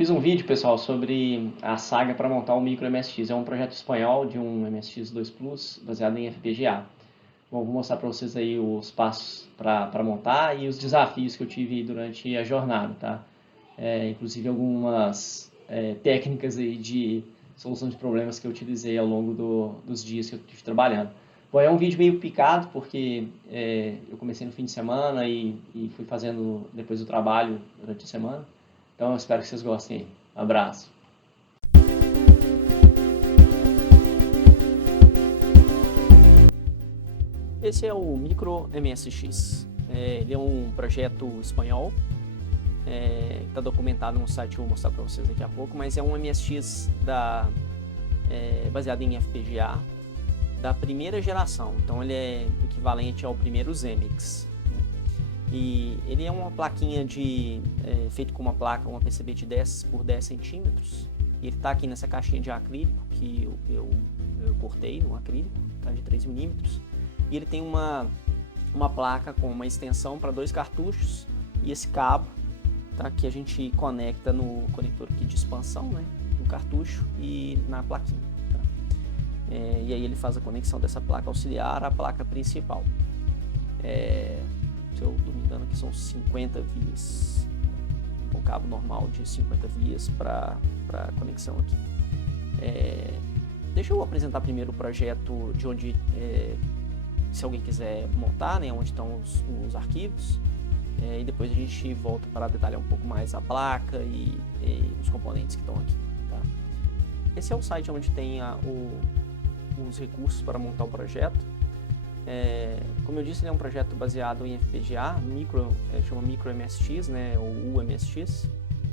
Fiz um vídeo, pessoal, sobre a saga para montar o micro MSX. É um projeto espanhol de um MSX 2 Plus baseado em FPGA. Bom, vou mostrar para vocês aí os passos para montar e os desafios que eu tive durante a jornada, tá? Inclusive algumas técnicas aí de solução de problemas que eu utilizei ao longo dos dias que eu estive trabalhando. Bom, é um vídeo meio picado porque eu comecei no fim de semana e fui fazendo depois do trabalho durante a semana. Então eu espero que vocês gostem aí. Abraço. Esse é o Micro MSX. Ele é um projeto espanhol, está documentado no site, eu vou mostrar para vocês daqui a pouco, mas é um MSX baseado em FPGA da primeira geração, então ele é equivalente ao primeiro Xemix. E ele é uma plaquinha feito com uma PCB de 10 por 10 centímetros. E ele está aqui nessa caixinha de acrílico que eu cortei no acrílico, tá, de 3 milímetros. E ele tem uma placa com uma extensão para 2 cartuchos e esse cabo, tá, que a gente conecta no conector aqui de expansão, né, no cartucho e na plaquinha. Tá? E aí ele faz a conexão dessa placa auxiliar à placa principal. Se eu não me engano, aqui são 50 vias, um cabo normal de 50 vias para conexão aqui. Deixa eu apresentar primeiro o projeto de onde, se alguém quiser montar, né, onde estão os arquivos, e depois a gente volta para detalhar um pouco mais a placa e os componentes que estão aqui. Tá? Esse é o site onde tem os recursos para montar o projeto. Como eu disse, ele é um projeto baseado em FPGA, chama Micro MSX, né, ou UMSX,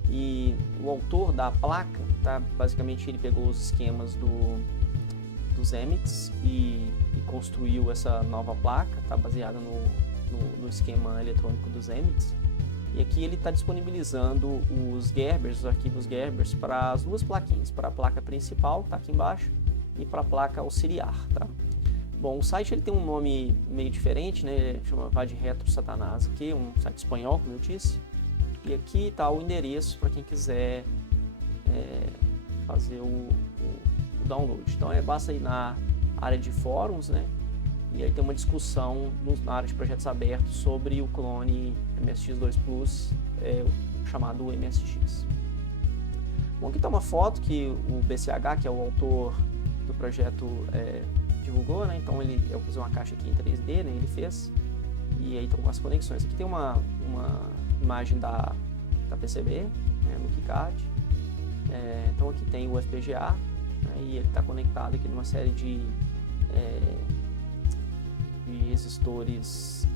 e o autor da placa, tá, basicamente ele pegou os esquemas do Xemix e construiu essa nova placa, tá, baseada no esquema eletrônico do Xemix. E aqui ele está disponibilizando os arquivos Gerbers para as duas plaquinhas, para a placa principal, que está aqui embaixo, e para a placa auxiliar. Tá? Bom, o site ele tem um nome meio diferente, né? Chama Vai de Retro Satanás, aqui, um site espanhol, como eu disse. E aqui está o endereço para quem quiser fazer o download. Então basta ir na área de fóruns, né? E aí tem uma discussão na área de projetos abertos sobre o clone MSX2 Plus, chamado MSX. Bom, aqui está uma foto que o BCH, que é o autor do projeto, divulgou, né? Então eu fiz uma caixa aqui em 3D, né? Ele fez, e aí estão as conexões. Aqui tem uma imagem da PCB, né? No KiCad. Então aqui tem o FPGA, né? E ele está conectado aqui numa série de resistores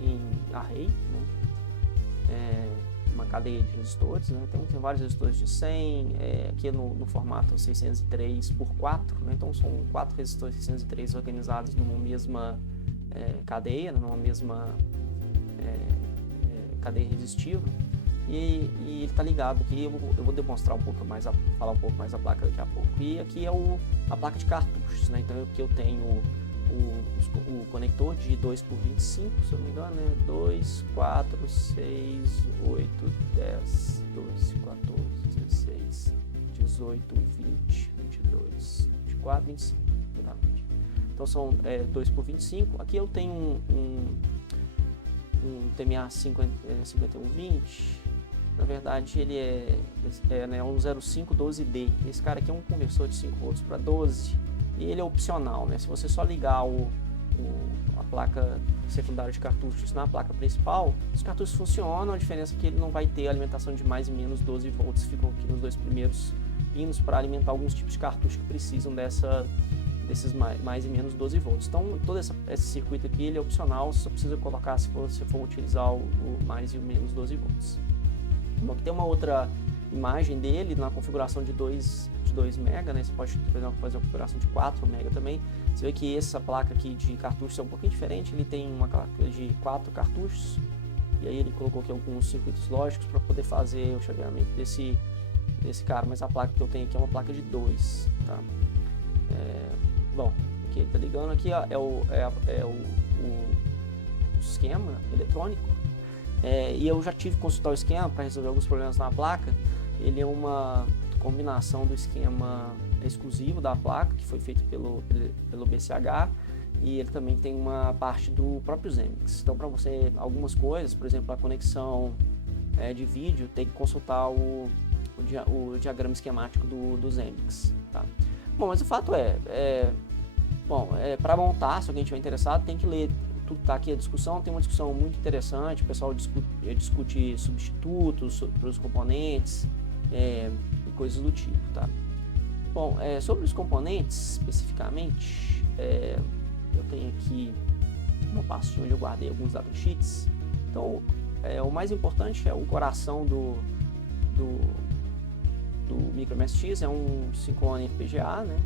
em array, né? Uma cadeia de resistores, né? Tem vários resistores de 100, aqui no formato 603 por 4, né? Então são 4 resistores 603 organizados numa mesma cadeia, numa mesma cadeia resistiva, e ele está ligado aqui. Eu vou demonstrar um pouco mais, falar um pouco mais da placa daqui a pouco. E aqui é a placa de cartuchos, né? Então aqui eu tenho o conector de 2 por 25, se eu não me engano, né? 2, 4, 6, 8, 10, 12, 14, 16, 18, 20, 22, 24, 25, exatamente. Então são 2 por 25. Aqui eu tenho um TMA 5120. Na verdade ele é um 0512D. Esse cara aqui é um conversor de 5 volts para 12 e ele é opcional, né? Se você só ligar a placa secundária de cartuchos na placa principal, os cartuchos funcionam, a diferença é que ele não vai ter alimentação de mais e menos 12 volts, ficam aqui nos dois primeiros pinos para alimentar alguns tipos de cartuchos que precisam desses mais e menos 12 volts. Então todo esse circuito aqui ele é opcional, você só precisa colocar se você for utilizar o mais e o menos 12 volts. Bom, aqui tem uma outra imagem dele na configuração de 2 MB, né? Você pode fazer uma configuração de 4 MB também. Você vê que essa placa aqui de cartuchos é um pouquinho diferente, ele tem uma placa de 4 cartuchos, e aí ele colocou aqui alguns circuitos lógicos para poder fazer o chaveamento desse cara, mas a placa que eu tenho aqui é uma placa de 2, tá? Bom, aqui ele tá ligando, aqui ó, é o esquema eletrônico, E eu já tive que consultar o esquema para resolver alguns problemas na placa. Ele é uma combinação do esquema exclusivo da placa, que foi feito pelo BCH, e ele também tem uma parte do próprio Xemix. Então, para você, algumas coisas, por exemplo, a conexão de vídeo, tem que consultar o diagrama esquemático do Xemix, tá? Bom, mas o fato para montar, se alguém estiver interessado, tem que ler tudo que está aqui, a discussão. Tem uma discussão muito interessante, o pessoal discute substitutos para os componentes e coisas do tipo, tá? Bom, sobre os componentes, especificamente, eu tenho aqui uma pastinha onde eu guardei alguns datasheets. Então, o mais importante é o coração do MicroMSX, é um Synchrony FPGA, né?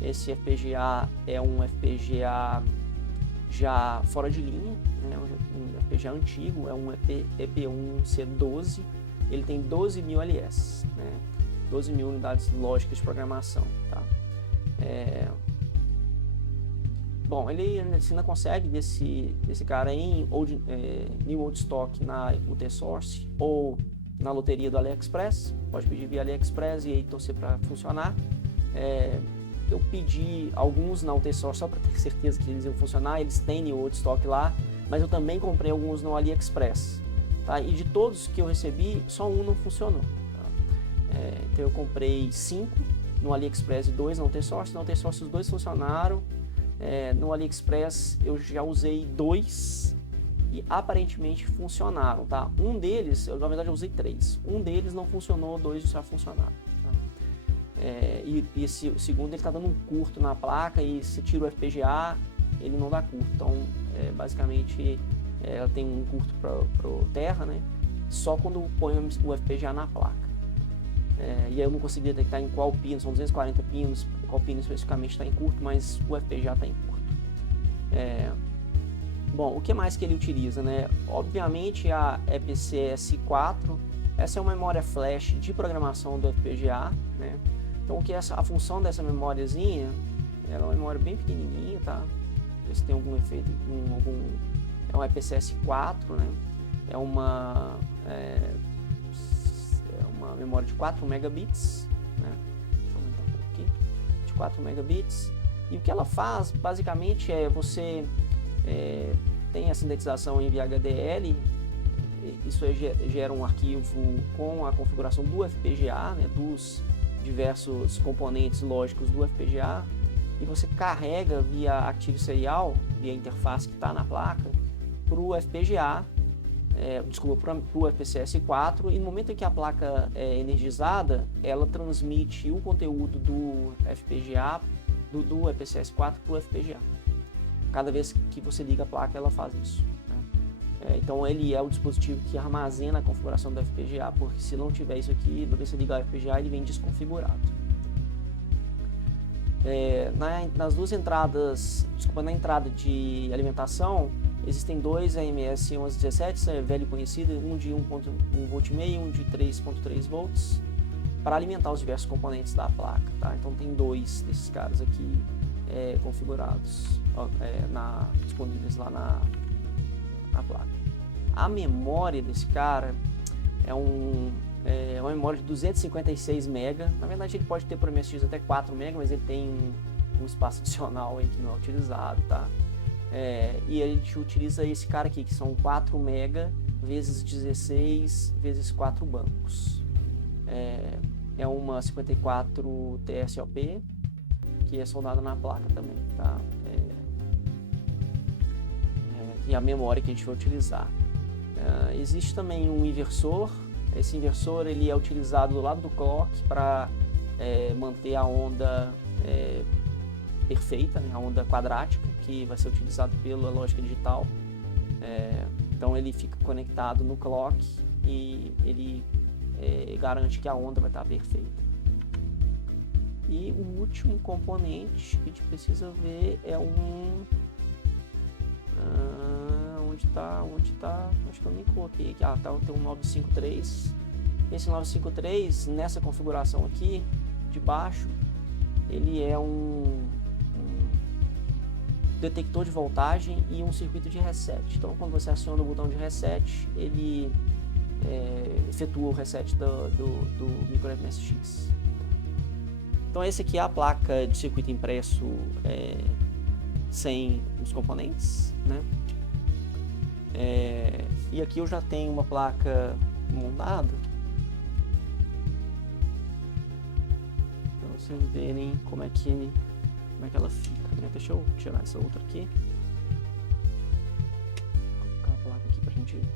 Esse FPGA é um FPGA já fora de linha, né? Um FPGA antigo, é um EP1C12, ele tem 12.000 LS, né? 12.000 unidades lógicas de programação, tá? Bom, ele ainda consegue desse cara em New Old Stock na UT-Source ou na loteria do AliExpress. Pode pedir via AliExpress e aí torcer para funcionar. Eu pedi alguns na UT-Source só para ter certeza que eles iam funcionar. Eles têm New Old Stock lá, mas eu também comprei alguns no AliExpress, tá? E de todos que eu recebi, só um não funcionou, tá? Então eu comprei 5 no AliExpress e 2 na UT-Source. Na UT-Source os 2 funcionaram. No AliExpress eu já usei 2 e aparentemente funcionaram, tá? Um deles, na verdade eu usei 3. Um deles não funcionou, 2 já funcionaram, tá? E esse segundo ele está dando um curto na placa, e se tira o FPGA ele não dá curto. Então basicamente ela tem um curto pro Terra, né? Só quando põe o FPGA na placa. E aí eu não consegui detectar em qual pino, são 240 pinos, qual pino especificamente está em curto, mas o FPGA está em curto. Bom, o que mais que ele utiliza, né? Obviamente a EPCS4, essa é uma memória flash de programação do FPGA, né? Então a função dessa memóriazinha, ela é uma memória bem pequenininha, tá? Ver se tem algum efeito, é um EPCS4, né? É uma memória de 4 megabits, né? Deixa eu aumentar um pouco aqui, de 4 megabits. E o que ela faz, basicamente, você tem a sintetização em VHDL, isso gera um arquivo com a configuração do FPGA, né, dos diversos componentes lógicos do FPGA, e você carrega via Active Serial, via interface que está na placa, para o FPGA, para o FPCS4, e no momento em que a placa é energizada, ela transmite o conteúdo do FPGA, do EPCS4 para o FPGA. Cada vez que você liga a placa, ela faz isso, né? Então ele é o dispositivo que armazena a configuração do FPGA, porque se não tiver isso aqui, toda vez que você ligar o FPGA, ele vem desconfigurado. Nas duas entradas, na entrada de alimentação, existem dois AMS 1117, velho conhecido, um de 1.1 volt e meio, um de 3.3 volts, para alimentar os diversos componentes da placa, tá? Então tem dois desses caras aqui configurados, disponíveis lá na placa. A memória desse cara é uma memória de 256 MB. Na verdade ele pode ter por MSX até 4 MB, mas ele tem um espaço adicional aí que não é utilizado, tá? E a gente utiliza esse cara aqui, que são 4 MB vezes 16 vezes 4 bancos. É uma 54 TSOP, que é soldada na placa também, tá? E a memória que a gente vai utilizar. Existe também um inversor. Esse inversor ele é utilizado do lado do clock para manter a onda perfeita, né? A onda quadrática, que vai ser utilizado pela lógica digital. Então ele fica conectado no clock e ele garante que a onda vai estar perfeita. E o último componente que a gente precisa ver é onde tá, acho que eu nem coloquei aqui, tem um 953. Esse 953, nessa configuração aqui de baixo, ele é um detector de voltagem e um circuito de reset. Então, quando você aciona o botão de reset, ele efetua o reset do micro MSX. Então, esse aqui é a placa de circuito impresso sem os componentes, né? E aqui eu já tenho uma placa montada, para vocês verem como é que ela fica, né? Deixa eu tirar essa outra aqui. Vou colocar a placa aqui pra gente ver.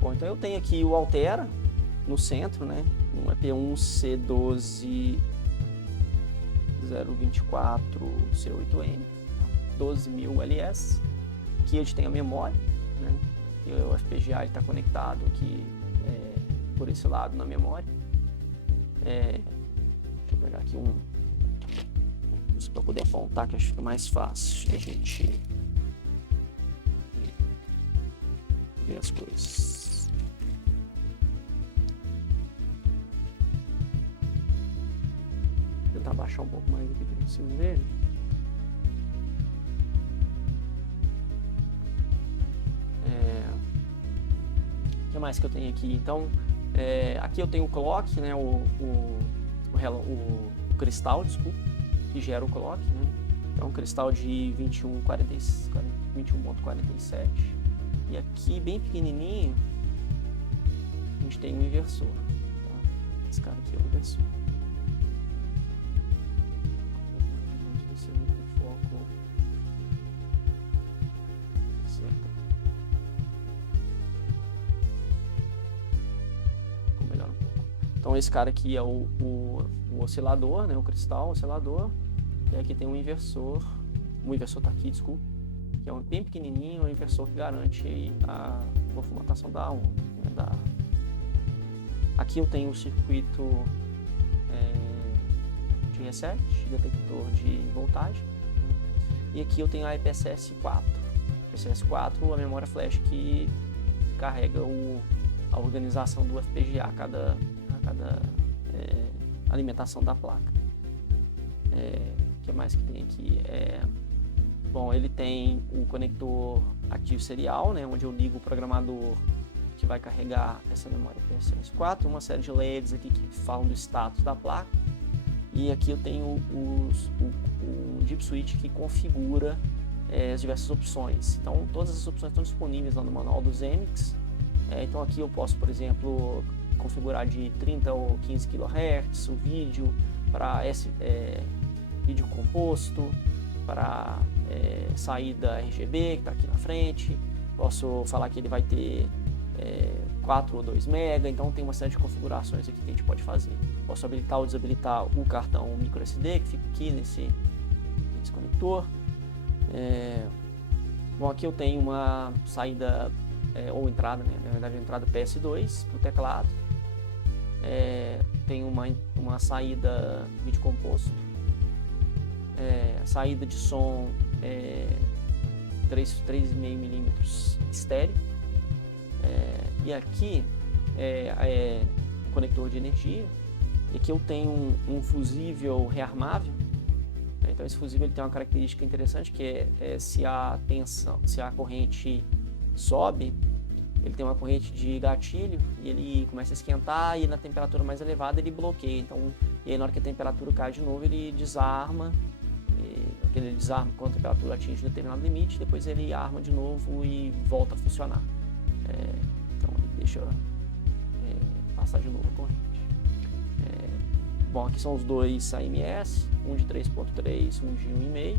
Bom, então eu tenho aqui o Altera no centro, né? Um EP1 C12024C8M, 12.000 LS. Aqui a gente tem a memória, né? E o FPGA está conectado aqui por esse lado na memória. Deixa eu pegar aqui para poder apontar, que acho que fica mais fácil de a gente ver as coisas. Vou tentar abaixar um pouco mais aqui para vocês verem. O que mais que eu tenho aqui? Então, aqui eu tenho o clock, né? O cristal, desculpa, que gera o clock, né? É um cristal de 21.47. E aqui, bem pequenininho, a gente tem um inversor. Tá? Esse cara aqui é o inversor. Então esse cara aqui é o oscilador, né, o cristal oscilador, e aqui tem um inversor está aqui, desculpa, que é bem pequenininho, um inversor que garante a movimentação da onda. Né, Aqui eu tenho o circuito de reset, detector de voltagem, né, e aqui eu tenho a IPSS4. IPSS4, a memória flash que carrega a organização do FPGA a cada alimentação da placa. O que mais que tem aqui? Bom, ele tem o conector ativo serial, né, onde eu ligo o programador que vai carregar essa memória IPSS4, uma série de LEDs aqui que falam do status da placa, e aqui eu tenho o Deep Switch que configura as diversas opções. Então todas as opções estão disponíveis lá no manual dos Xenix. Então aqui eu posso, por exemplo, configurar de 30 ou 15 kHz o vídeo para vídeo composto, para saída RGB que está aqui na frente. Posso falar que ele vai ter 4 ou 2 MB, então tem uma série de configurações aqui que a gente pode fazer. Posso habilitar ou desabilitar o cartão microSD que fica aqui nesse conector. Bom, aqui eu tenho uma saída ou entrada, né? Na verdade, a entrada PS2 para o teclado. Tem uma saída vídeo composto, saída de som 3,5 mm estéreo, e aqui conector de energia. E aqui eu tenho um fusível rearmável. Então esse fusível ele tem uma característica interessante, que se a corrente sobe, ele tem uma corrente de gatilho e ele começa a esquentar, e na temperatura mais elevada ele bloqueia. Então, e aí na hora que a temperatura cai de novo, ele desarma. Ele desarma quando a temperatura atinge um determinado limite, depois ele arma de novo e volta a funcionar. Então ele deixa passar de novo a corrente. Bom, aqui são os dois AMS, um de 3.3, um de 1,5,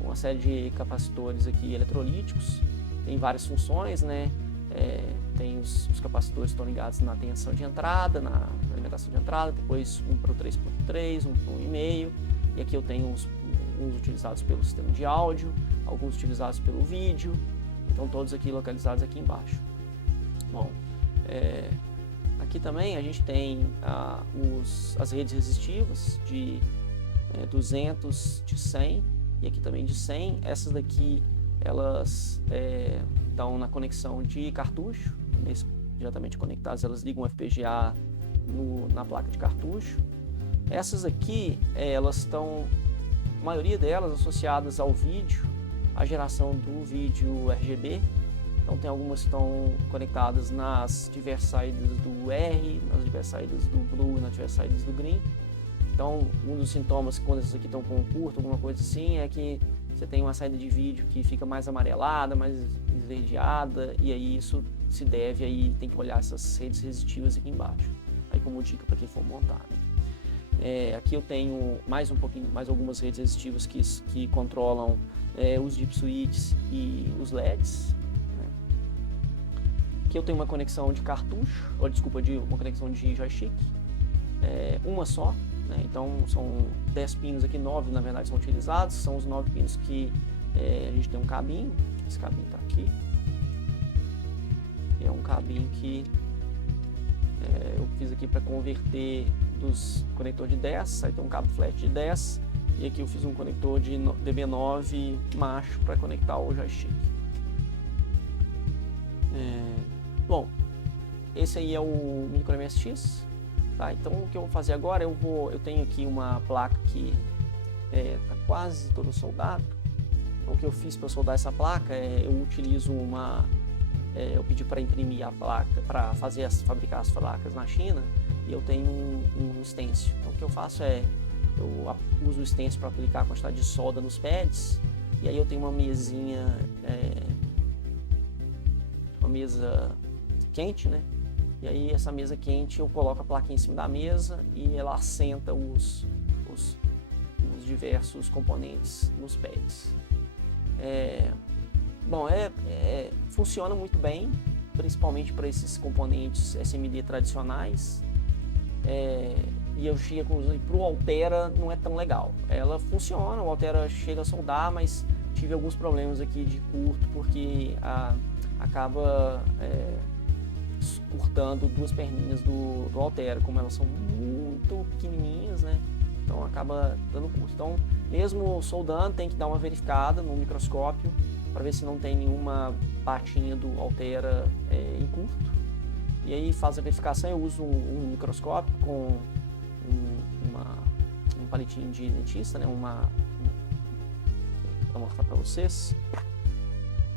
uma série de capacitores aqui eletrolíticos. Tem várias funções, né? Tem os capacitores que estão ligados na tensão de entrada, na alimentação de entrada, depois um para o 3.3, um para o 1,5, e aqui eu tenho uns utilizados pelo sistema de áudio, alguns utilizados pelo vídeo, então todos aqui localizados aqui embaixo. Bom, aqui também a gente tem as redes resistivas de 200, de 100, e aqui também de 100. Essas daqui elas estão na conexão de cartucho, diretamente conectadas, elas ligam o FPGA na placa de cartucho. Essas aqui, elas estão, a maioria delas associadas ao vídeo, a geração do vídeo RGB. Então tem algumas que estão conectadas nas diversas saídas do R, nas diversas saídas do Blue, nas diversas saídas do Green. Então um dos sintomas quando essas aqui estão com curto, alguma coisa assim, é que você tem uma saída de vídeo que fica mais amarelada, mais esverdeada, e aí isso se deve, aí tem que olhar essas redes resistivas aqui embaixo, aí como dica para quem for montar, né? Aqui eu tenho mais algumas redes resistivas que controlam os deep switches e os LEDs, né? Aqui eu tenho uma conexão de cartucho, uma conexão de joystick, uma só, né? Então são 10 pinos aqui, 9 na verdade são utilizados, são os 9 pinos que a gente tem um cabinho, esse cabinho está aqui, é um cabinho que eu fiz aqui para converter dos conector de 10, aí tem um cabo flat de 10, e aqui eu fiz um conector de DB9 macho para conectar o joystick. Bom, esse aí é o micro MSX, tá? Então o que eu vou fazer agora, eu tenho aqui uma placa que está quase todo soldado. Então, o que eu fiz para soldar essa placa eu utilizo eu pedi para imprimir a placa, para fabricar as placas na China, e eu tenho um stencil. Então o que eu faço eu uso o stencil para aplicar a quantidade de solda nos pads, e aí eu tenho uma mesinha, uma mesa quente, né? E aí essa mesa quente eu coloco a plaquinha em cima da mesa e ela assenta os diversos componentes nos pads. Bom, funciona muito bem, principalmente para esses componentes SMD tradicionais. E eu chego para o Altera, não é tão legal. Ela funciona, o Altera chega a soldar, mas tive alguns problemas aqui de curto, porque acaba cortando duas perninhas do Altera, como elas são muito pequenininhas, né? Então acaba dando curto. Então, mesmo soldando, tem que dar uma verificada no microscópio para ver se não tem nenhuma patinha do Altera em curto. E aí faz a verificação. Eu uso um microscópio com um palitinho de dentista, né? Vou mostrar para vocês.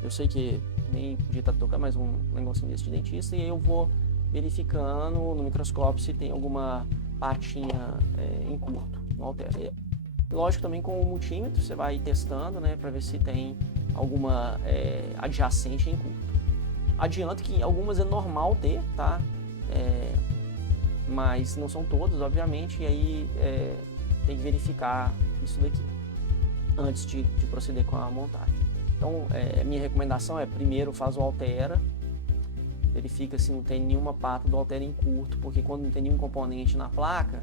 Eu sei que nem podia estar tocando, mas um negocinho desse de dentista, e aí eu vou verificando no microscópio se tem alguma patinha em curto no Altera. Lógico, também com o multímetro você vai testando, né, para ver se tem alguma adjacente em curto. Adianto que algumas é normal ter, tá? Mas não são todas, obviamente, e aí tem que verificar isso daqui antes de proceder com a montagem. Então, minha recomendação primeiro faz o Altera, verifica se não tem nenhuma pata do Altera em curto, porque quando não tem nenhum componente na placa,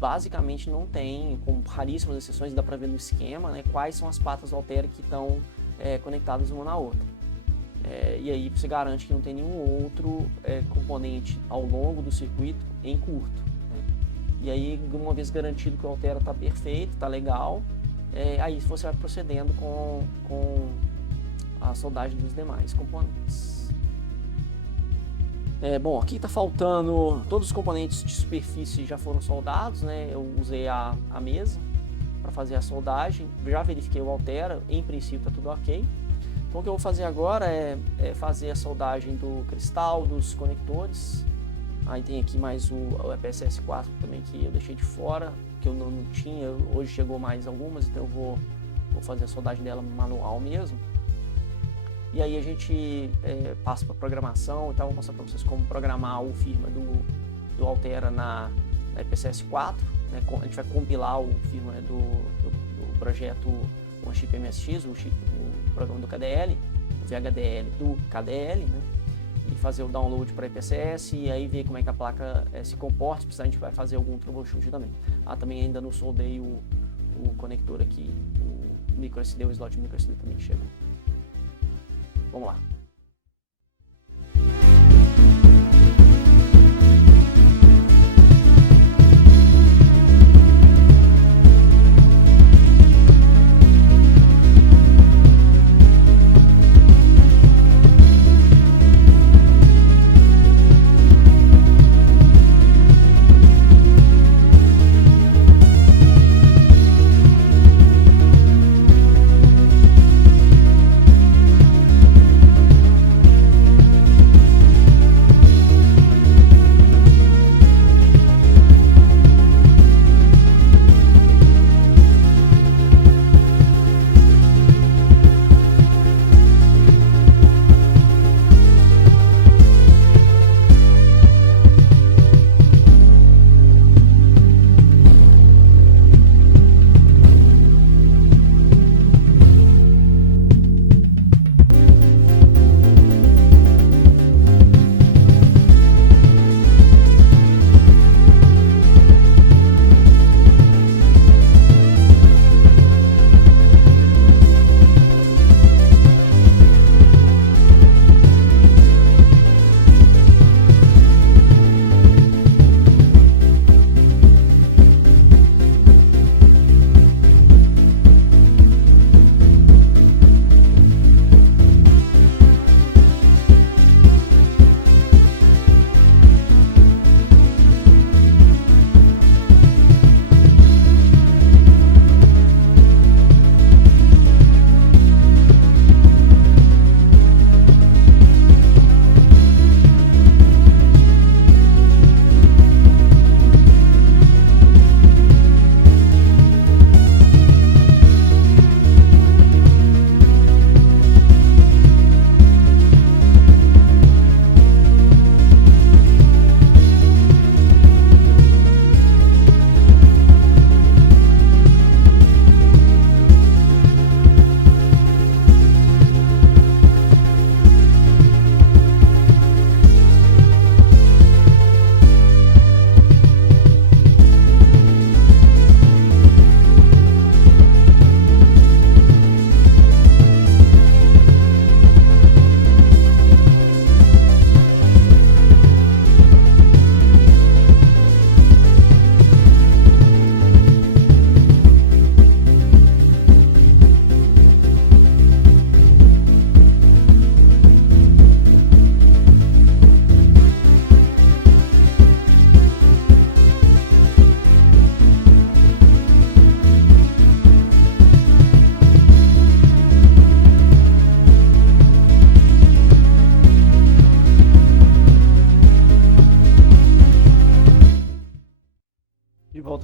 basicamente não tem, com raríssimas exceções, dá para ver no esquema, né, quais são as patas do Altera que estão conectadas uma na outra. E aí você garante que não tem nenhum outro componente ao longo do circuito em curto, né? E aí, uma vez garantido que o Altera está perfeito, está legal, aí você vai procedendo com a soldagem dos demais componentes. Bom, aqui está faltando, todos os componentes de superfície já foram soldados, né? Eu usei a mesa para fazer a soldagem, já verifiquei o Altera, em princípio está tudo ok. Então o que eu vou fazer agora é fazer a soldagem do cristal, dos conectores. Aí tem aqui mais o EPSS 4 também, que eu deixei de fora, que eu não tinha, hoje chegou mais algumas, então eu vou fazer a soldagem dela manual mesmo. E aí a gente passa para programação, então eu vou mostrar para vocês como programar o firmware do Altera na EPSS 4, né? A gente vai compilar o firmware do projeto OneChip MSX, o programa do KDL, o VHDL do KDL, né? E fazer o download para EPSS e aí ver como é que a placa se comporta, se precisar a gente vai fazer algum troubleshoot também. Também ainda não soldei o conector aqui, o microSD, o slot microSD também chegou. Vamos lá.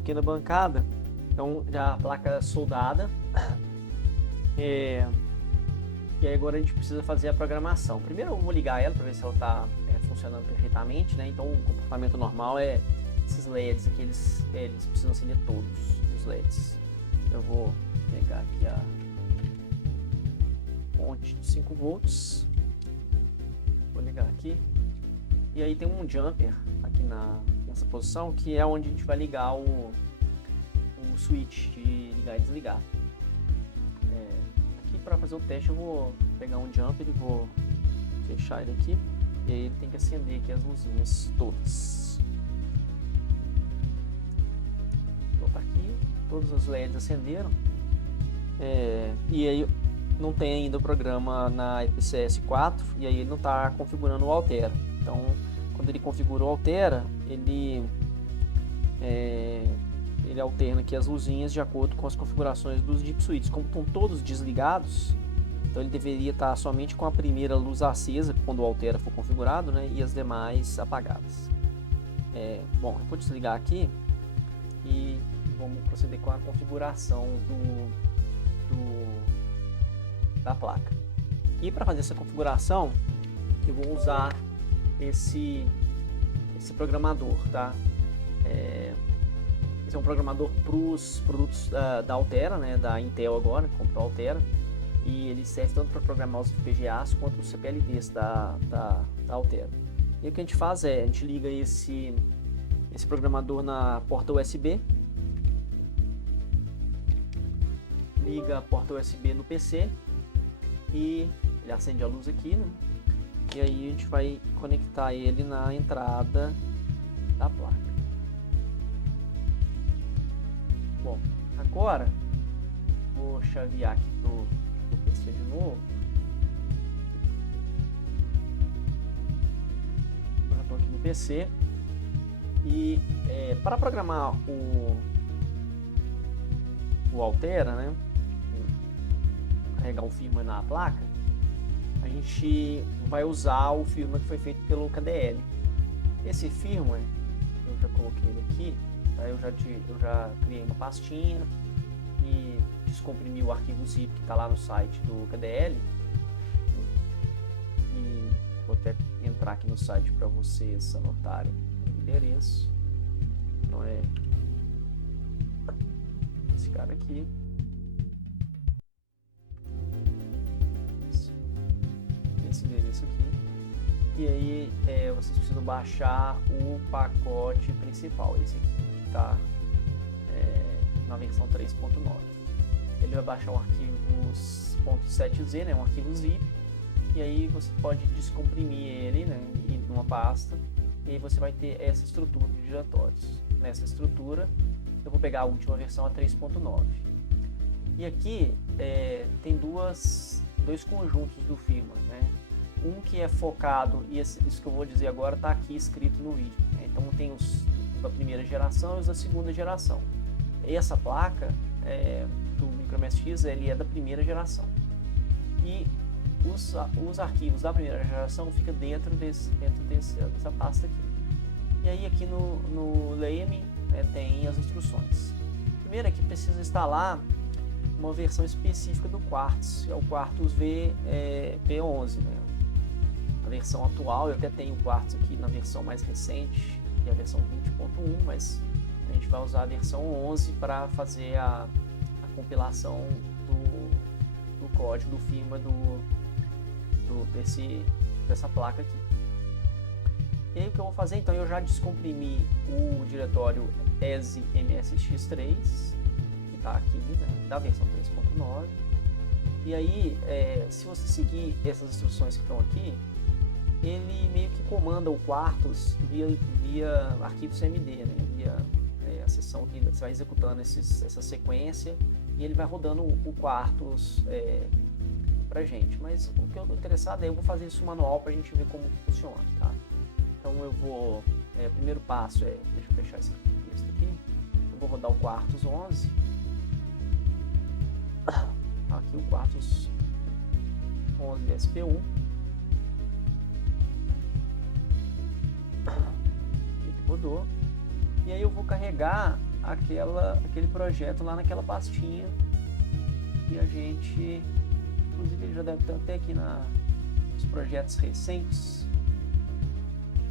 aqui na bancada. Então já a placa soldada. E aí agora a gente precisa fazer a programação. Primeiro eu vou ligar ela para ver se ela está funcionando perfeitamente, né? Então o comportamento normal é esses LEDs aqui, eles precisam acender todos os LEDs. Eu vou pegar aqui a fonte de 5 volts. Vou ligar aqui. E aí tem um jumper aqui nessa posição, que é onde a gente vai ligar o switch de ligar e desligar. Aqui para fazer o teste eu vou pegar um jumper e vou fechar ele aqui. E aí ele tem que acender aqui as luzinhas todas. Então tá aqui, todas as LEDs acenderam. E aí não tem ainda o programa na EPCS 4 e aí ele não está configurando o Altera. Então quando ele configura o Altera, ele alterna aqui as luzinhas de acordo com as configurações dos DIP switches. Como estão todos desligados, então ele deveria estar somente com a primeira luz acesa quando o Altera for configurado, né, e as demais apagadas. Bom, eu vou desligar aqui e vamos proceder com a configuração da placa. E para fazer essa configuração, eu vou usar esse programador, tá? Esse é um programador para os produtos da Altera, né, da Intel agora, que comprou a Altera, e ele serve tanto para programar os FPGAs quanto os CPLDs da Altera. E o que a gente faz a gente liga esse programador na porta USB, liga a porta USB no PC e ele acende a luz aqui, né? E aí a gente vai conectar ele na entrada da placa. Bom, agora vou chavear aqui do PC de novo. Eu já estou aqui no PC e para programar o Altera, né? Carregar o firmware na placa, a gente vai usar o firmware que foi feito pelo KDL. Esse firmware, eu já coloquei ele aqui, tá? Eu já criei uma pastinha e descomprimi o arquivo zip que está lá no site do KDL. E vou até entrar aqui no site para vocês anotarem o endereço. Então é esse cara aqui. Esse endereço aqui. E aí vocês precisam baixar o pacote principal. Esse aqui está na versão 3.9. Ele vai baixar o arquivo .7z, né, um arquivo zip. E aí você pode descomprimir ele, né, numa pasta. E aí você vai ter essa estrutura de diretórios. Nessa estrutura eu vou pegar a última versão, a 3.9. E aqui tem dois conjuntos do firmware, né? Um que é focado, e isso que eu vou dizer agora está aqui escrito no vídeo, né? Então tem os da primeira geração e os da segunda geração. Essa placa do MicroMSX, ele é da primeira geração. E os arquivos da primeira geração ficam dentro dessa pasta aqui. E aí aqui no Leia-me tem as instruções. Primeiro aqui precisa instalar uma versão específica do Quartz, que é o Quartz V11, né? A versão atual, eu até tenho o Quartz aqui na versão mais recente, que é a versão 20.1, mas a gente vai usar a versão 11 para fazer a compilação do código do firmware dessa placa aqui. E aí o que eu vou fazer, então, eu já descomprimi o diretório ESE-MSX3, que está aqui, né, da versão 3.9. E aí, se você seguir essas instruções que estão aqui, ele meio que comanda o Quartz via arquivo CMD, né, via a seção que você vai executando essa sequência e ele vai rodando o Quartz pra gente. Mas o que eu estou interessado eu vou fazer isso manual para a gente ver como funciona, tá? Então eu vou, o primeiro passo deixa eu fechar esse texto aqui, eu vou rodar o Quartz 11, aqui o Quartz 11 SP1, ele rodou, e aí eu vou carregar aquele projeto lá naquela pastinha que a gente, inclusive ele já deve estar até aqui nos projetos recentes,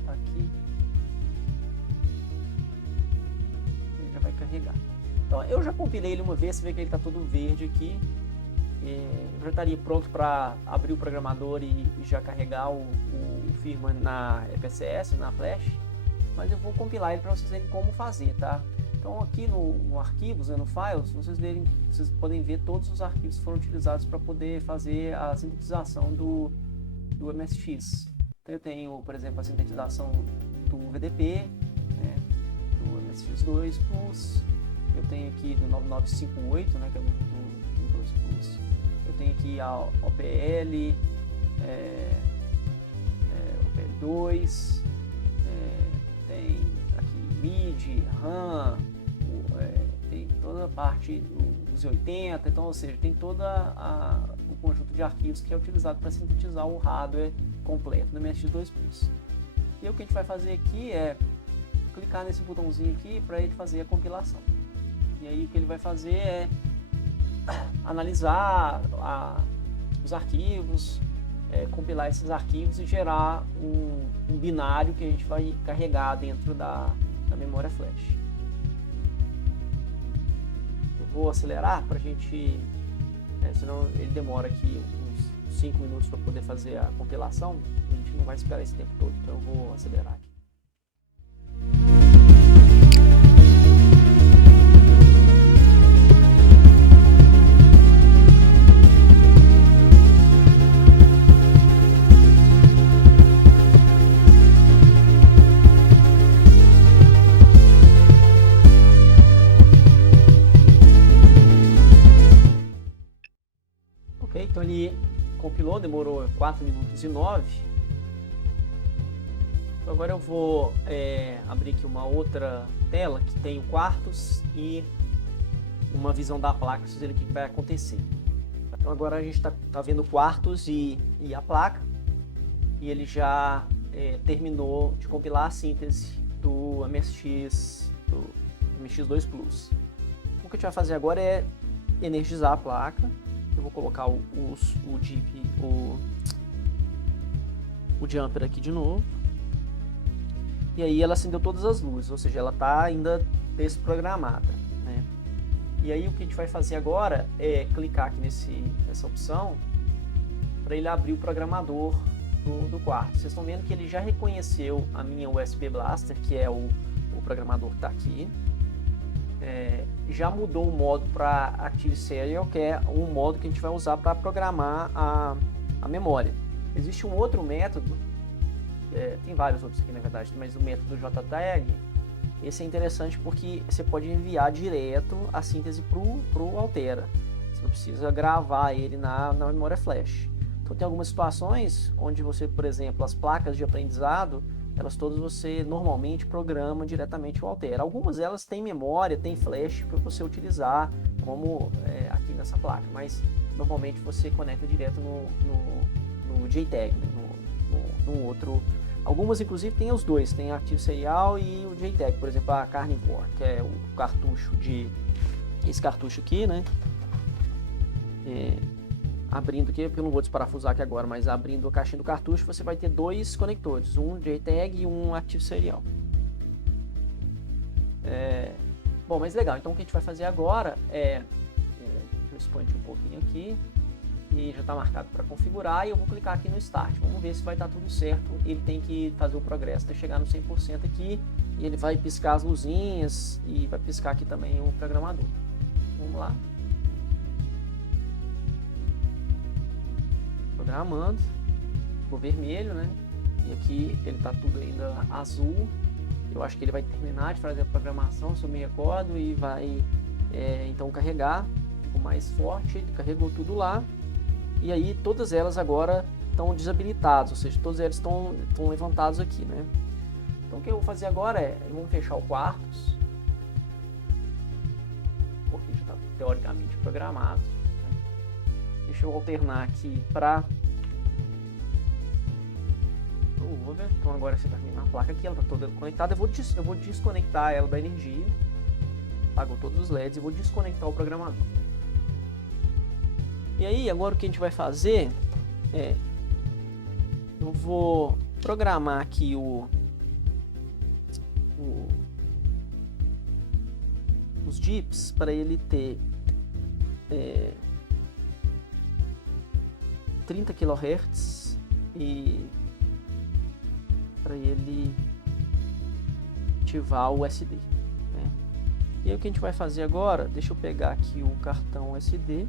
aqui, ele já vai carregar. Então eu já compilei ele uma vez, você vê que ele está todo verde aqui. Eu já estaria pronto para abrir o programador e já carregar o firmware na EPCS, na Flash, mas eu vou compilar ele para vocês verem como fazer, tá? Então aqui no arquivos, no files, vocês podem ver todos os arquivos que foram utilizados para poder fazer a sintetização do MSX. Então eu tenho, por exemplo, a sintetização do VDP, né, do MSX2 Plus, eu tenho aqui do 9958, né, que é do 2 Plus. Eu tenho aqui a OPL, OPL2, tem aqui MIDI, RAM, tem toda a parte do Z80, então, ou seja, tem todo o conjunto de arquivos que é utilizado para sintetizar o hardware completo no MSX2 Plus. E o que a gente vai fazer aqui é clicar nesse botãozinho aqui para ele fazer a compilação. E aí o que ele vai fazer é analisar os arquivos, compilar esses arquivos e gerar um binário que a gente vai carregar dentro da memória flash. Eu vou acelerar para a gente, senão ele demora aqui uns 5 minutos para poder fazer a compilação, a gente não vai esperar esse tempo todo, então eu vou acelerar aqui. Então ele compilou, demorou 4 minutos e 9. Agora eu vou abrir aqui uma outra tela que tem o quartos e uma visão da placa, para vocês verem o que vai acontecer. Então agora a gente está vendo o quartos e a placa, e ele já terminou de compilar a síntese do MSX2 Plus. O que a gente vai fazer agora é energizar a placa. Eu vou colocar o jumper aqui de novo. E aí ela acendeu todas as luzes, ou seja, ela está ainda desprogramada, né? E aí o que a gente vai fazer agora é clicar aqui nessa opção para ele abrir o programador do quarto. Vocês estão vendo que ele já reconheceu a minha USB Blaster, que é o programador que está aqui. Já mudou o modo para Active Serial, que é um modo que a gente vai usar para programar a memória. Existe um outro método, tem vários outros aqui na verdade, mas o método JTAG, esse é interessante porque você pode enviar direto a síntese para o Altera. Você não precisa gravar ele na memória flash. Então tem algumas situações onde você, por exemplo, as placas de aprendizado, elas todas você normalmente programa diretamente o Altera. Algumas delas têm memória, tem flash para você utilizar, como aqui nessa placa, mas normalmente você conecta direto no JTAG, no outro. Algumas inclusive tem os dois, tem Active Serial e o JTAG, por exemplo a Carnivore, que é o cartucho esse cartucho aqui, né? Abrindo aqui, porque eu não vou desparafusar aqui agora, mas abrindo a caixinha do cartucho, você vai ter dois conectores, um JTAG e um Active Serial. Bom, mas legal, então o que a gente vai fazer agora deixa eu expandir um pouquinho aqui, e já está marcado para configurar, e eu vou clicar aqui no Start, vamos ver se vai estar tudo certo. Ele tem que fazer o progresso até chegar no 100% aqui, e ele vai piscar as luzinhas, e vai piscar aqui também o programador. Vamos lá. Programando, ficou vermelho, né? E aqui ele está tudo ainda azul. Eu acho que ele vai terminar de fazer a programação, se eu me recordo, e vai então carregar. Ficou mais forte, ele carregou tudo lá. E aí todas elas agora estão desabilitadas, ou seja, todos eles estão levantados aqui, né? Então o que eu vou fazer agora eu vou fechar o quartos, porque já está teoricamente programado. Deixa eu alternar aqui para o over. Então agora você está na placa aqui, ela está toda conectada. Eu vou desconectar ela da energia. apagou todos os LEDs e vou desconectar o programador. E aí, agora o que a gente vai fazer é, eu vou programar aqui os DIPs para ele ter 30 kHz e para ele ativar o SD, né? E aí o que a gente vai fazer agora, deixa eu pegar aqui o cartão SD.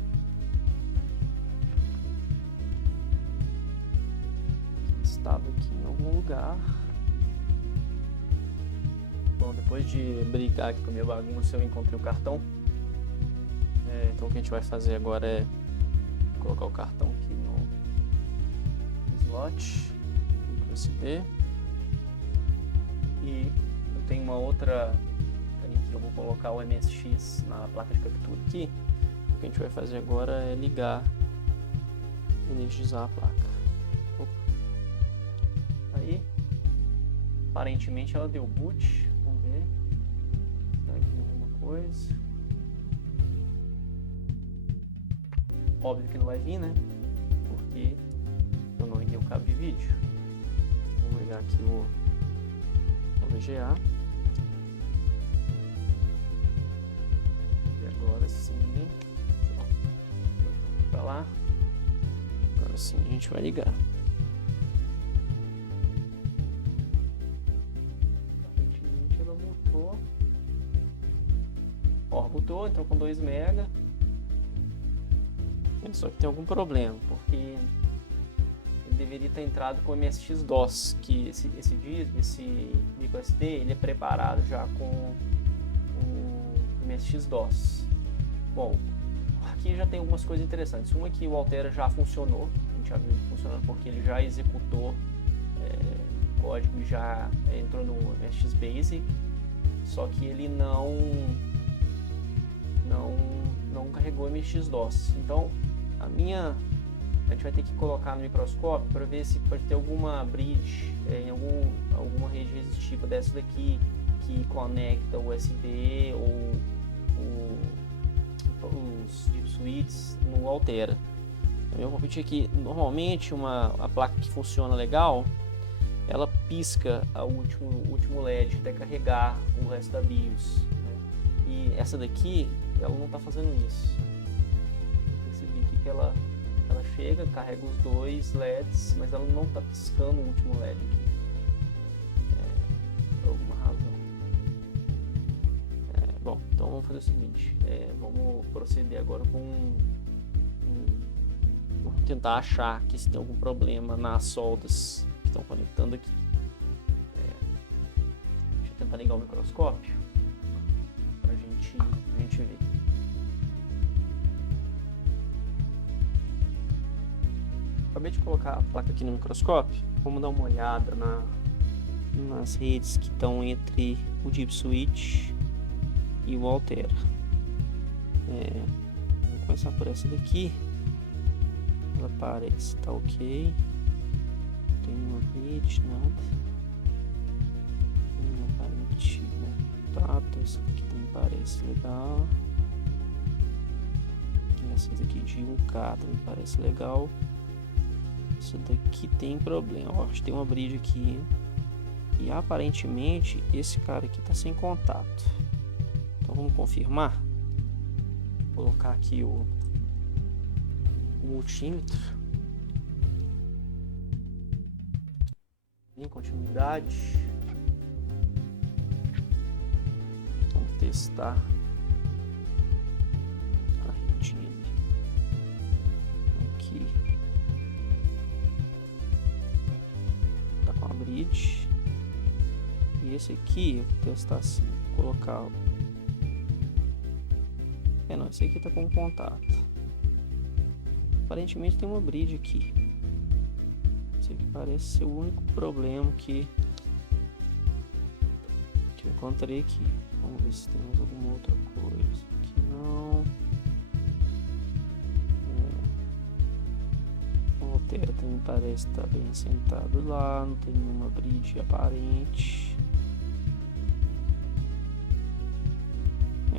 Estava aqui em algum lugar. Bom, depois de brincar aqui com a minha bagunça, eu encontrei o cartão. Então o que a gente vai fazer agora é colocar o cartão aqui no slot SD. E eu tenho uma outra que eu vou colocar o MSX na placa de captura aqui. O que a gente vai fazer agora é ligar, energizar a placa. Opa. Aí, aparentemente ela deu boot. Vamos ver se tá aqui alguma coisa. Óbvio que não vai vir, né? Porque eu não liguei o cabo de vídeo. Vamos ligar aqui o VGA. E agora sim, pra lá. Agora sim a gente vai ligar. Aparentemente ela botou. Ó, botou, entrou com 2 MB. Só que tem algum problema, porque ele deveria ter entrado com o MSX-DOS, que esse micro SD, ele é preparado já com o MSX-DOS. Bom, aqui já tem algumas coisas interessantes. Uma que o Altera já funcionou, a gente já viu funcionando porque ele já executou o código e já entrou no MSX Basic, só que ele não carregou o MSX-DOS. Então, a gente vai ter que colocar no microscópio para ver se pode ter alguma bridge em alguma rede resistiva dessa daqui que conecta o USB ou os DIP switches no Altera. Meu palpite é que normalmente a placa que funciona legal, ela pisca o último LED até carregar o resto da BIOS, né? E essa daqui ela não está fazendo isso. Que ela chega, carrega os 2 LEDs, mas ela não está piscando o último LED aqui, por alguma razão. Bom, então vamos fazer o seguinte, vamos proceder agora com vamos tentar achar aqui se tem algum problema nas soldas que estão conectando aqui. Deixa eu tentar ligar o microscópio pra gente ver. Acabei de colocar a placa aqui no microscópio. Vamos dar uma olhada nas redes que estão entre o DIP switch e o Altera. Vou começar por essa daqui. Ela parece tá ok. Não tem nenhuma bit, nada. Nenhuma aparente contato. Essa aqui também parece legal. Essa daqui de 1K também parece legal. Isso daqui tem problema. Ó, tem uma bridge aqui e aparentemente esse cara aqui tá sem contato. Então vamos confirmar. Vou colocar aqui o multímetro em continuidade. Vamos testar a redinha aqui. Bridge. E esse aqui eu vou testar assim, vou colocar não, esse aqui tá com contato. Aparentemente tem uma bridge aqui. Esse aqui parece ser o único problema que eu encontrei aqui. Vamos ver se temos alguma outra coisa aqui. Não. O Altera também parece estar bem sentado lá, não tem nenhuma bridge aparente.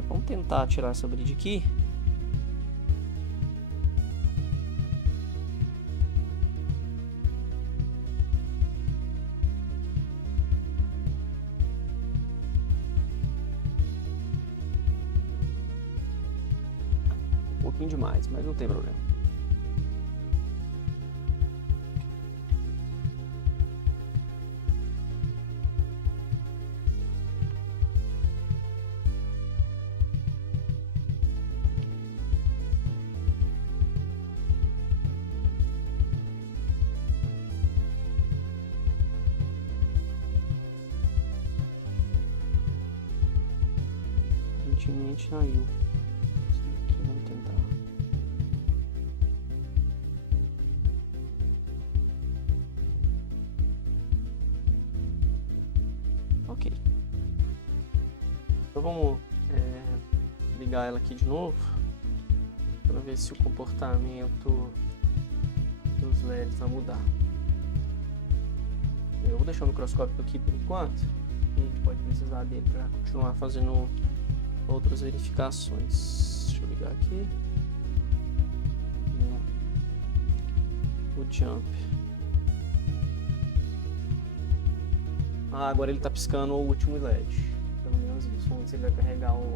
Vamos Vamos tentar tirar essa bridge aqui. Um pouquinho demais, mas não tem problema. Aparentemente saiu. Aqui, vamos tentar. Ok. Então vamos ligar ela aqui de novo para ver se o comportamento dos LEDs vai mudar. Eu vou deixar o microscópio aqui por enquanto. A gente pode precisar dele para continuar fazendo outras verificações. Deixa eu ligar aqui. O jump. Agora ele está piscando o último LED. Pelo menos isso. Vamos ver se ele vai carregar o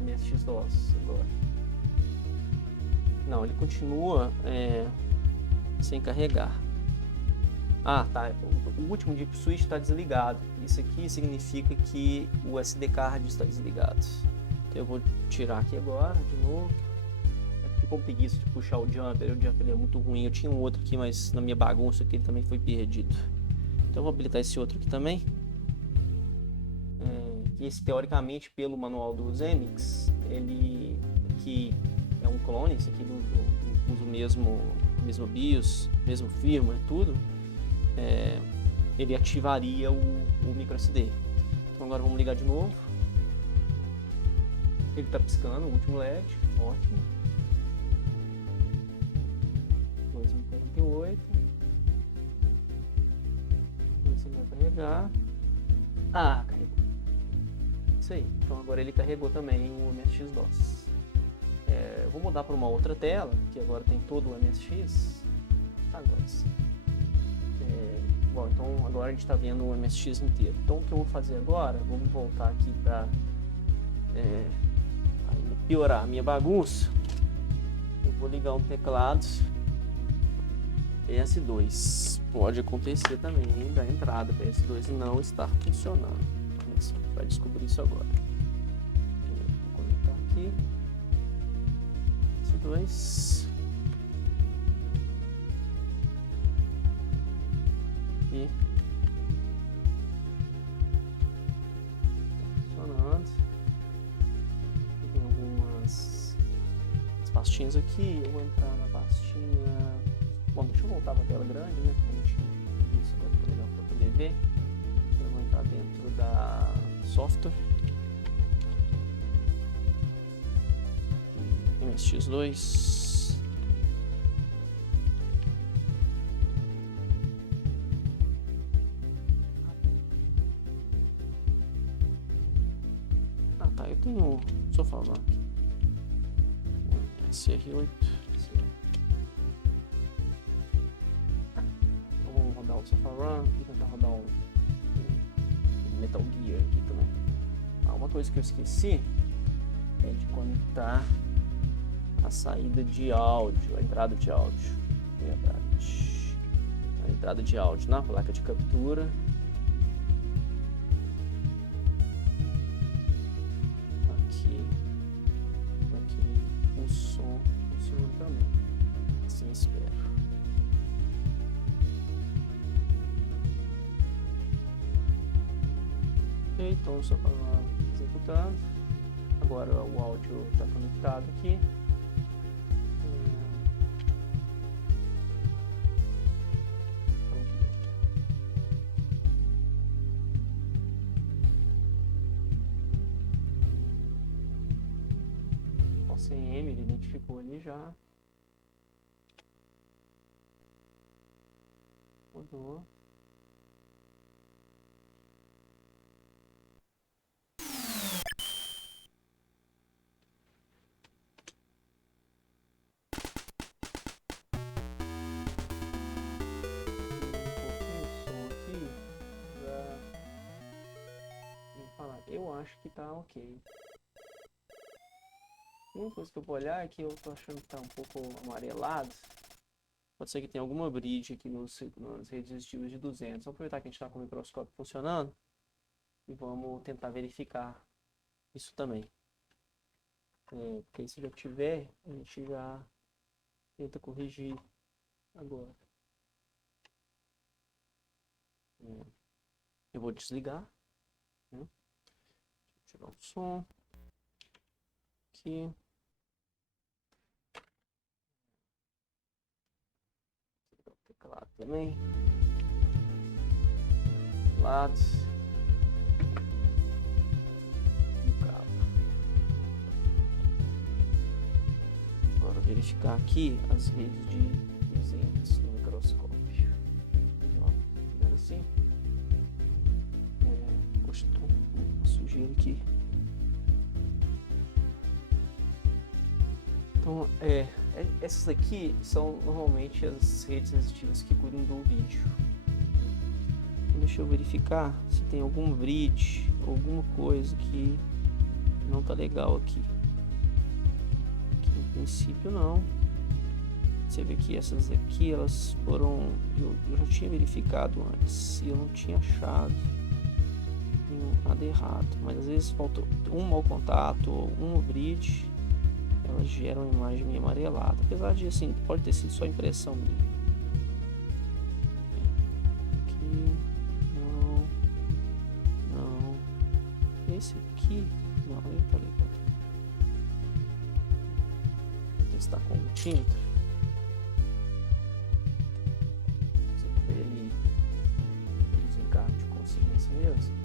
MSX-DOS agora. Não, ele continua sem carregar. Tá. O último deep switch está desligado. Isso aqui significa que o SD card está desligado. Então eu vou tirar aqui agora de novo. Ficou com preguiça de puxar o jumper. O jumper é muito ruim. Eu tinha um outro aqui, mas na minha bagunça aqui ele também foi perdido. Então eu vou habilitar esse outro aqui também. Esse teoricamente pelo manual do Xemix, ele aqui é um clone. Esse aqui usa o mesmo BIOS, mesmo firmware, tudo. Ele ativaria o micro SD. Então agora vamos ligar de novo. Ele está piscando o último LED, ótimo. 2048. Você vai carregar. Carregou. Isso aí. Então agora ele carregou também o MSX-DOS. Eu vou mudar para uma outra tela, que agora tem todo o MSX. Agora sim. Bom, então agora a gente está vendo o MSX inteiro. Então o que eu vou fazer agora, vamos voltar aqui para piorar a minha bagunça. Eu vou ligar um teclado PS2. Pode acontecer também da entrada PS2 não estar funcionando. A gente vai descobrir isso agora. Vou conectar aqui. PS2. Aqui. Funcionando. Tem algumas pastinhas aqui. Eu vou entrar na pastinha. Bom, deixa eu voltar para a tela grande, né? Pra gente isso agora tá legal para poder ver. Eu vou entrar dentro da software. MSX2. Tá, eu tenho sofá aqui. SR8. Vamos rodar o Sofa Run e tentar rodar um Metal Gear aqui também. Uma coisa que eu esqueci é de conectar a saída de áudio, a entrada de áudio. Verdade. A entrada de áudio na placa de captura. O som funciona também, assim espero. Ok, então só para executando. Agora o áudio está conectado aqui. CM, ele identificou ali já. Mudou. falar, eu acho que tá ok. Uma coisa que eu vou olhar é que eu tô achando que tá um pouco amarelado. Pode ser que tenha alguma bridge aqui nas redes resistivas de 200. Vamos aproveitar que a gente está com o microscópio funcionando e vamos tentar verificar isso também. Porque se já tiver, a gente já tenta corrigir agora. Eu vou desligar. Né? Tirar o som. Aqui. Tirar o teclado também. Lados. O cabo. Agora verificar aqui as redes de 200 no microscópio. Primeiro assim. Poxa, tô com uma sujeira aqui. Então, essas aqui são normalmente as redes resistivas que cuidam do vídeo. Então, deixa eu verificar se tem algum bridge, alguma coisa que não tá legal aqui. Aqui no princípio não. Você vê que essas aqui, elas foram... Eu já tinha verificado antes e eu não tinha achado nada errado. Mas às vezes faltou um mau contato ou uma bridge. Elas geram uma imagem meio amarelada, apesar de assim, pode ter sido só impressão minha. Aqui, não, esse aqui, não, ele tá legal. Vou testar com tinta. Se ele desencargo de consciência mesmo.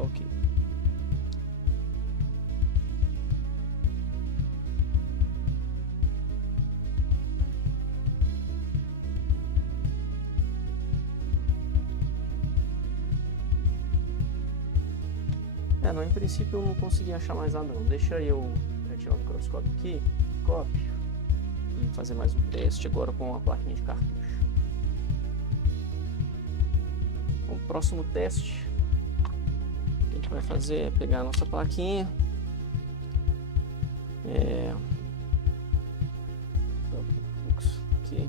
Ok. Não, em princípio eu não consegui achar mais nada não. Deixa eu retirar o microscópio aqui, cópio, e fazer mais um teste agora com a plaquinha de cartucho. O próximo teste que a gente vai fazer é pegar a nossa plaquinha, aqui.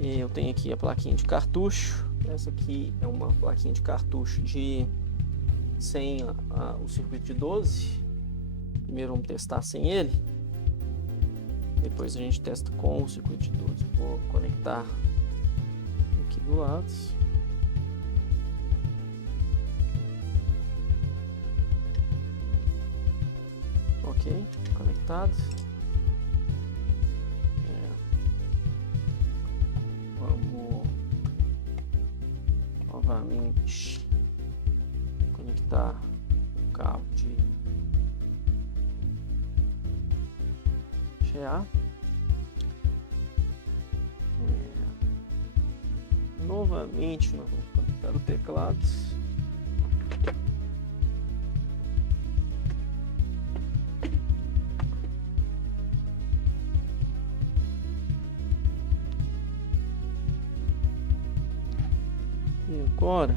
E eu tenho aqui a plaquinha de cartucho. Essa aqui é uma plaquinha de cartucho sem o circuito de 12. Primeiro vamos testar sem ele. Depois a gente testa com o circuito de 12. Vou conectar aqui do lado. Ok, conectado. Vamos novamente conectar o cabo de GA. Novamente nós vamos conectar o teclado. E agora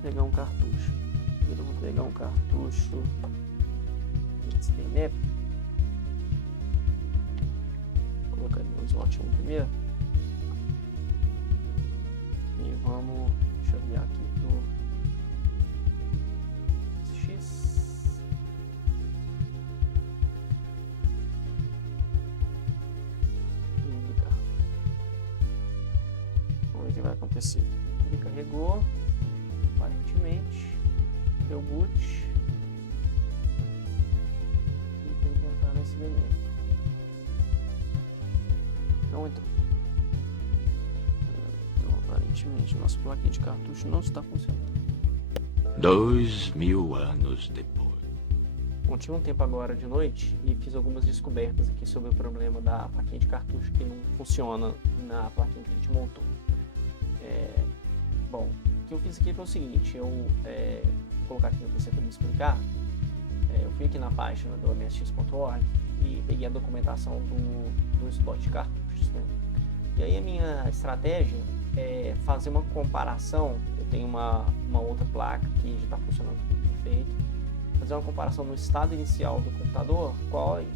pegar um cartucho. Primeiro eu vou pegar um cartucho STMF. Vou colocar ele no slot 1 primeiro. E vamos chavear aqui pro X. E ligar. Vamos ver o que vai acontecer. Ele carregou, aparentemente, deu boot. E tem que entrar nesse menu. Não entrou. Então aparentemente Aparentemente, nossa plaquinha de cartucho não está funcionando. 2000 anos depois. Bom, tinha um tempo agora de noite e fiz algumas descobertas aqui sobre o problema da plaquinha de cartucho que não funciona na plaquinha que a gente montou. Bom, o que eu fiz aqui foi o seguinte, vou colocar aqui para você para me explicar. Eu fui aqui na página do msx.org e peguei a documentação do slot de cartuchos, né? E aí a minha estratégia é fazer uma comparação. Eu tenho uma outra placa que já está funcionando perfeito. Fazer uma comparação no estado inicial do computador,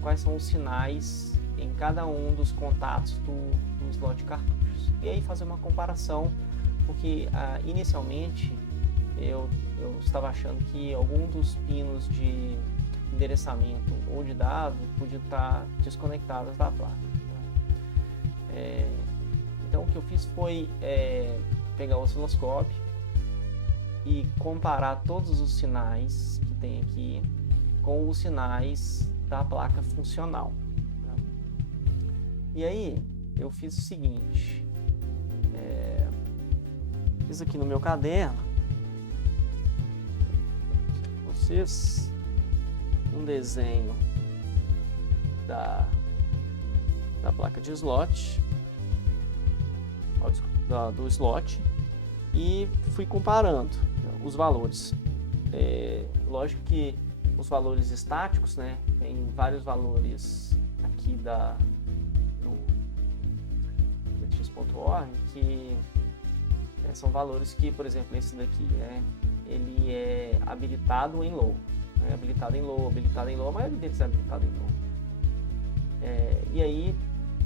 quais são os sinais em cada um dos contatos do slot de cartuchos. E aí fazer uma comparação, porque inicialmente eu estava achando que algum dos pinos de endereçamento ou de dado podiam estar desconectados da placa. Então o que eu fiz foi pegar o osciloscópio e comparar todos os sinais que tem aqui com os sinais da placa funcional. Tá? E aí eu fiz o seguinte, fiz aqui no meu caderno vocês um desenho da placa de slot, do slot, e fui comparando os valores. Lógico que os valores estáticos, né, tem vários valores aqui do x.org que são valores que, por exemplo, esse daqui, né, ele é habilitado em low, né, habilitado em low, a maioria deles é habilitado em low. E aí,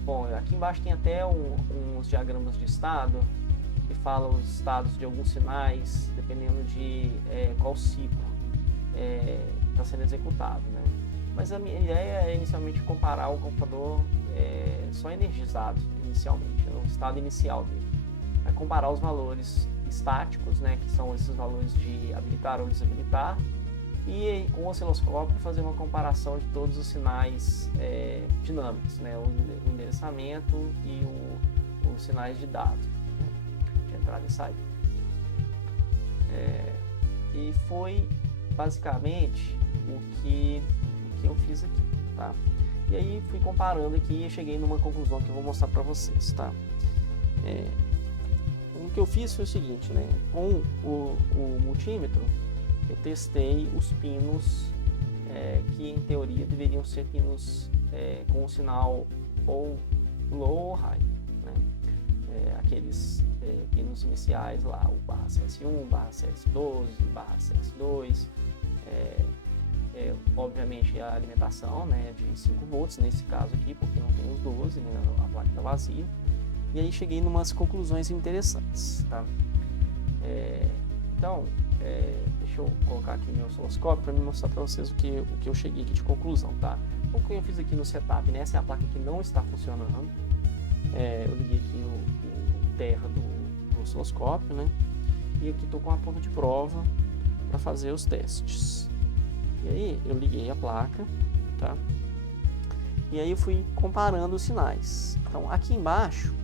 bom, aqui embaixo tem até uns diagramas de estado que falam os estados de alguns sinais, dependendo de qual ciclo está sendo executado, né? Mas a minha ideia é inicialmente comparar o computador só energizado inicialmente, no estado inicial dele. É comparar os valores estáticos, né, que são esses valores de habilitar ou desabilitar, e com o osciloscópio fazer uma comparação de todos os sinais dinâmicos, né, o endereçamento e os sinais de dado, né, de entrada e saída. E foi basicamente o que eu fiz aqui, tá? E aí fui comparando aqui e cheguei numa conclusão que eu vou mostrar para vocês, tá? O que eu fiz foi o seguinte, né? Com o multímetro eu testei os pinos que em teoria deveriam ser pinos com o sinal ou low ou high, né? Aqueles pinos iniciais lá, o barra CS1, barra CS12, barra CS2, obviamente a alimentação, né, de 5 volts nesse caso aqui, porque não tem os 12, né, a placa está vazia. E aí cheguei em umas conclusões interessantes, tá? Então, deixa eu colocar aqui meu osciloscópio para me mostrar para vocês o que eu cheguei aqui de conclusão, tá? O que eu fiz aqui no setup, né? Essa é a placa que não está funcionando. Eu liguei aqui o terra do osciloscópio, né? E aqui estou com a ponta de prova para fazer os testes. E aí eu liguei a placa, tá? E aí eu fui comparando os sinais. Então aqui embaixo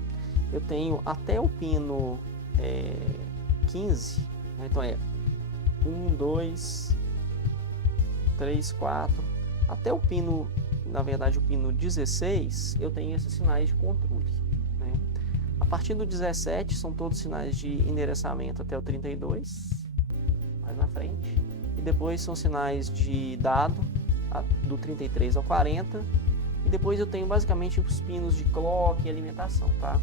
eu tenho até o pino 15, né? Então 1, 2, 3, 4, até o pino, na verdade o pino 16, eu tenho esses sinais de controle, né? A partir do 17 são todos sinais de endereçamento até o 32, mais na frente, e depois são sinais de dado do 33 ao 40, e depois eu tenho basicamente os pinos de clock e alimentação, tá?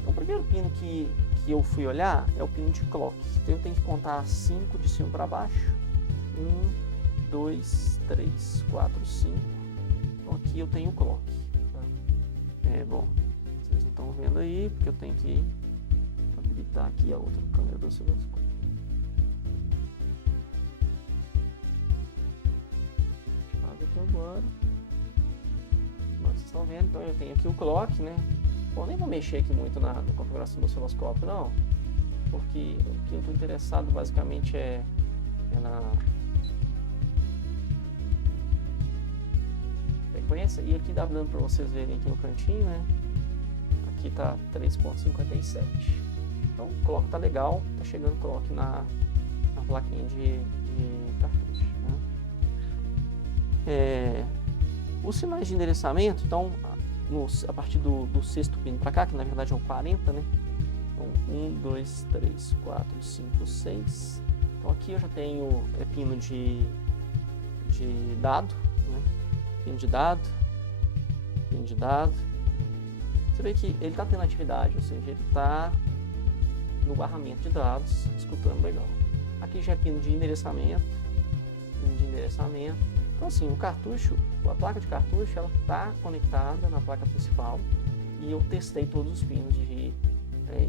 Então, o primeiro pino que eu fui olhar é o pino de clock. Então eu tenho que contar 5 de cima para baixo. 1, 2, 3, 4, 5. Então aqui eu tenho o clock. Tá? Bom, vocês não estão vendo aí, porque eu tenho que habilitar aqui a outra câmera do osciloscópio. Deixa eu aqui agora. Vocês estão vendo? Então eu tenho aqui o clock, né? Bom, nem vou mexer aqui muito na configuração do osciloscópio, não, porque o que eu estou interessado basicamente é na frequência. E aqui dá dando para vocês verem aqui no cantinho, né? Aqui tá 3.57. Então o clock tá legal, tá chegando o clock na plaquinha de cartucho, né? Os sinais de endereçamento, então a partir do sexto pino para cá, que na verdade é o 40, né? Então 1, 2, 3, 4, 5, 6. Então aqui eu já tenho pino de dado, né? Pino de dado. Você vê que ele está tendo atividade, ou seja, ele está no barramento de dados, escutando legal. Aqui já é pino de endereçamento. Então assim, o cartucho, a placa de cartucho, ela está conectada na placa principal e eu testei todos os pinos de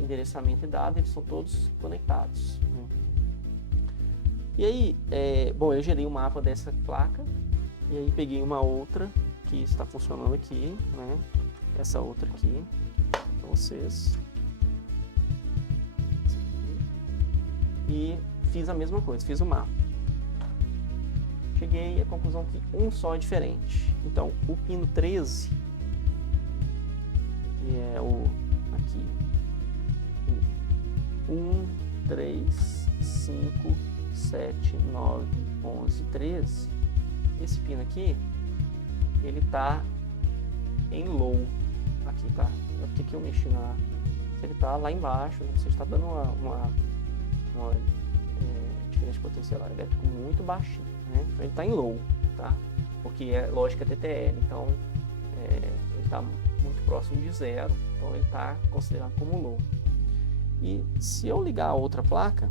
endereçamento e dado, eles são todos conectados. E aí, bom, eu gerei o mapa dessa placa e aí peguei uma outra que está funcionando aqui, né? Essa outra aqui, para vocês. E fiz a mesma coisa, fiz o mapa. Cheguei à conclusão que um só é diferente. Então, o pino 13, que é o aqui, 1, 3, 5, 7, 9, 11, 13, esse pino aqui, ele tá em low. Aqui tá, por que eu mexi na... Ele tá lá embaixo, né? Você está dando uma diferença de potencial elétrico muito baixinho, né? Então ele está em low, tá? Porque é lógica TTL, então ele está muito próximo de zero, então ele está considerado como low. E se eu ligar a outra placa,